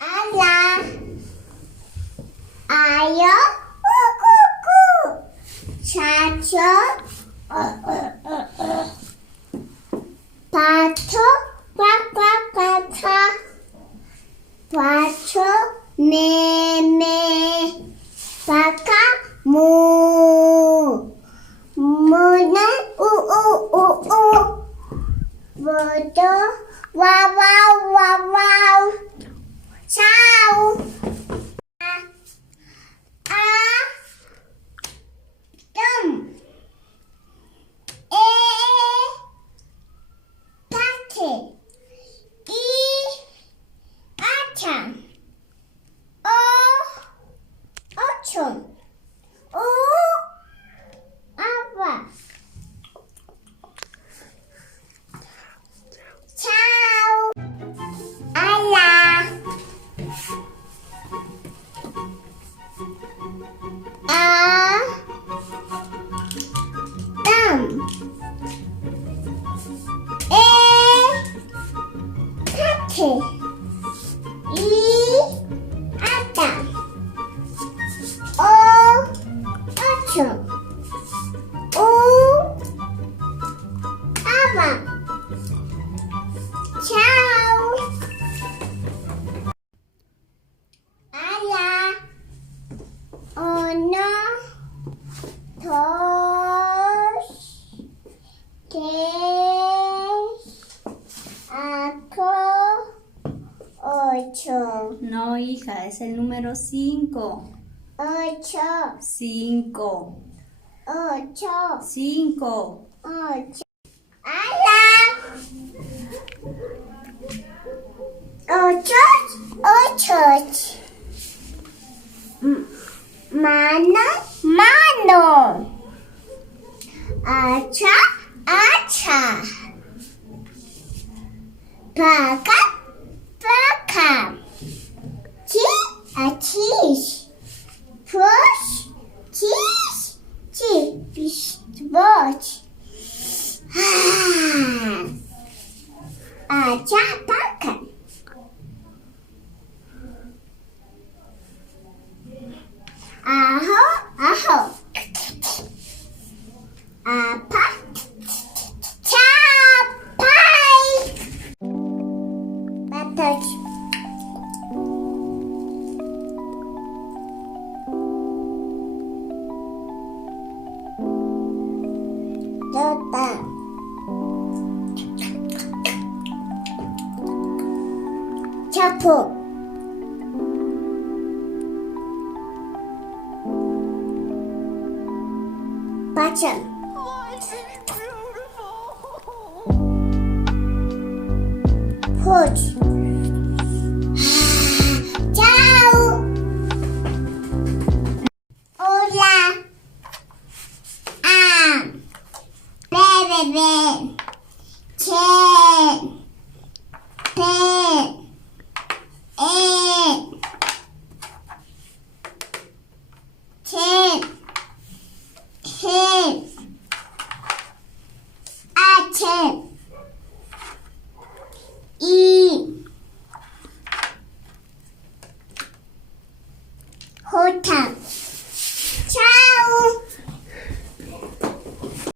Ala. Ayo. Kuku. Chacho. Pato. Papa. Pacho. Meme. Paka. Mu. Muna. Bodo. Wow. Ciao. Dum. Pate. Acha. Ocho. Ava. Ciao. Ala. Dum. Pate. Ata. Ocho. Ava. Ciao. Ala. Uno. Dos. Tres. Cuatro. Ocho. No, hija, es el número 5. Ocho. 5. 5. ¡Hala! Ocho. Mano. Hacha. Paca. Cheese. Push. Cheese. Watch. Acha. Paca. Ajo. Apa. Capai. Batas. Dota. Chapo. Button. Push. Ciao. Hola. Bebe. Chen. Pen. Ten. Achen. Hotan.